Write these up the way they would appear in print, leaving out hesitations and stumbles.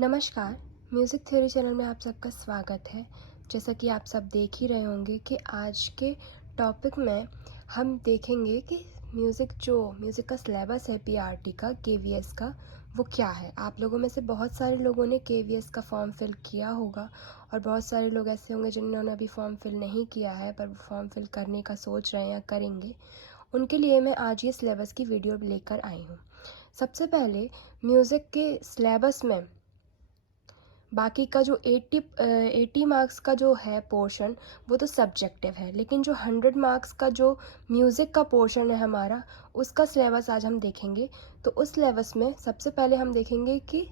नमस्कार। Music theory channel में आप सबका स्वागत है। जैसा कि आप सब देख ही रहे होंगे कि आज के टॉपिक में हम देखेंगे कि म्यूज़िक का सिलेबस है पीआरटी का, केवीएस का, वो क्या है। आप लोगों में से बहुत सारे लोगों ने केवीएस का फॉर्म फिल किया होगा और बहुत सारे लोग ऐसे होंगे जिन्होंने अभी फॉर्म फिल नहीं किया है पर फॉर्म फिल करने का सोच रहे हैं या करेंगे। उनके लिए मैं आज ये सिलेबस की वीडियो लेकर आई हूँ। सबसे पहले म्यूज़िक के सिलेबस में बाकी का जो 80 मार्क्स का जो है पोर्शन वो तो सब्जेक्टिव है, लेकिन जो 100 मार्क्स का जो म्यूज़िक का पोर्शन है हमारा, उसका सिलेबस आज हम देखेंगे। तो उस सिलेबस में सबसे पहले हम देखेंगे कि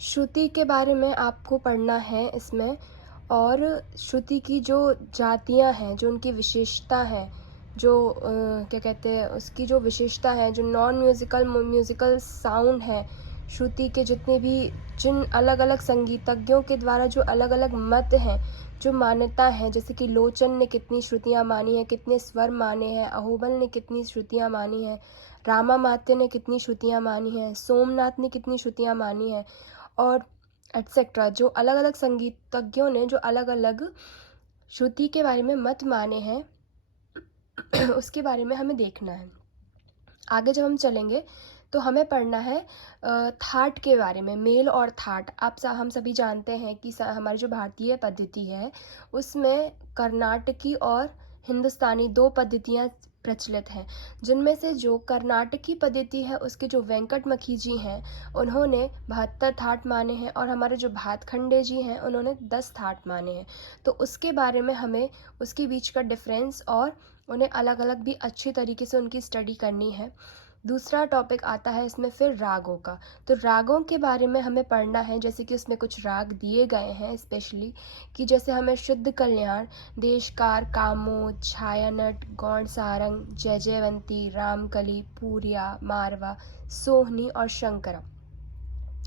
श्रुति के बारे में आपको पढ़ना है इसमें, और श्रुति की जो जातियाँ हैं, जो उनकी विशेषता है, जो क्या कहते हैं उसकी जो विशेषता है, जो नॉन म्यूज़िकल साउंड है, श्रुति के जिन अलग अलग संगीतज्ञों के द्वारा जो अलग अलग मत हैं, जो मान्यता है, जैसे कि लोचन ने कितनी श्रुतियाँ मानी हैं, कितने स्वर माने हैं, अहोबल ने कितनी श्रुतियाँ मानी हैं, रामा मात्य ने कितनी श्रुतियाँ मानी हैं, सोमनाथ ने कितनी श्रुतियाँ मानी हैं, और एटसेट्रा। जो अलग अलग संगीतज्ञों ने जो अलग अलग श्रुति के बारे में मत माने हैं उसके बारे में हमें देखना है। आगे जब हम चलेंगे तो हमें पढ़ना है थाट के बारे में, मेल और थाट। हम सभी जानते हैं कि हमारी जो भारतीय पद्धति है उसमें कर्नाटकी और हिंदुस्तानी दो पद्धतियाँ प्रचलित हैं, जिनमें से जो कर्नाटकी पद्धति है उसके जो वेंकट मखी जी हैं उन्होंने 72 थाट माने हैं, और हमारे जो भातखंडे जी हैं उन्होंने 10 थाट माने हैं। तो उसके बारे में हमें उसके बीच का डिफरेंस और उन्हें अलग अलग भी अच्छी तरीके से उनकी स्टडी करनी है। दूसरा टॉपिक आता है इसमें फिर रागों का। तो रागों के बारे में हमें पढ़ना है, जैसे कि उसमें कुछ राग दिए गए हैं स्पेशली, कि जैसे हमें शुद्ध कल्याण, देशकार, कामोद, छायानट, गौड़ सारंग, जय जयवंती, रामकली, पूरिया, मारवा, सोहनी और शंकरा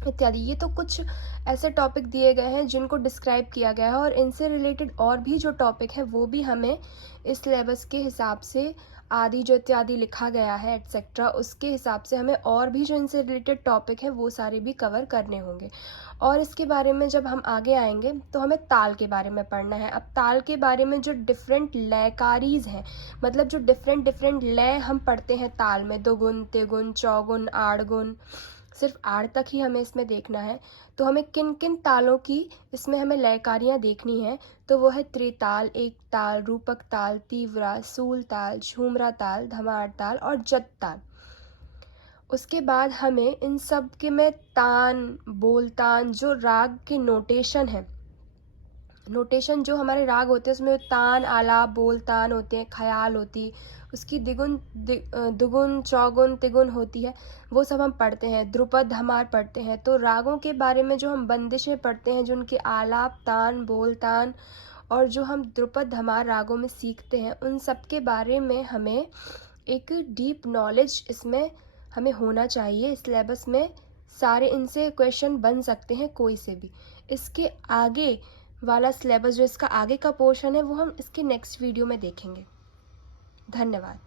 इत्यादि। ये तो कुछ ऐसे टॉपिक दिए गए हैं जिनको डिस्क्राइब किया गया है, और इनसे रिलेटेड और भी जो टॉपिक है वो भी हमें इस सिलेबस के हिसाब से आदि जो इत्यादि लिखा गया है एटसेट्रा, उसके हिसाब से हमें और भी जो इनसे रिलेटेड टॉपिक हैं वो सारे भी कवर करने होंगे। और इसके बारे में जब हम आगे आएंगे तो हमें ताल के बारे में पढ़ना है। अब ताल के बारे में जो डिफरेंट लयकारीज हैं, मतलब जो डिफरेंट लय हम पढ़ते हैं ताल में, दोगुन, तिगुन, चौगुन, आड़गुन, सिर्फ आड़ तक ही हमें इसमें देखना है। तो हमें किन किन तालों की इसमें हमें लयकारियाँ देखनी है, तो वो है त्रिताल, एक ताल, रूपक ताल, तीव्रा, सूल ताल, झूमरा ताल, धमार ताल और जत ताल। उसके बाद हमें इन सब के में तान, बोलतान, जो राग के नोटेशन जो हमारे राग होते हैं उसमें तान, आलाप, बोल, तान होते हैं, ख्याल होती, उसकी दुगुन, चौगुन, तिगुन होती है, वो सब हम पढ़ते हैं। ध्रुपद, धमार पढ़ते हैं। तो रागों के बारे में जो हम बंदिशें पढ़ते हैं, जो उनके आलाप, तान, बोल, तान और जो हम ध्रुपद धमार रागों में सीखते हैं, उन सब के बारे में हमें एक डीप नॉलेज इसमें हमें होना चाहिए। इस सिलेबस में सारे इनसे क्वेश्चन बन सकते हैं, कोई से भी। इसके आगे वाला सिलेबस, जो इसका आगे का पोर्शन है, वो हम इसके नेक्स्ट वीडियो में देखेंगे। धन्यवाद।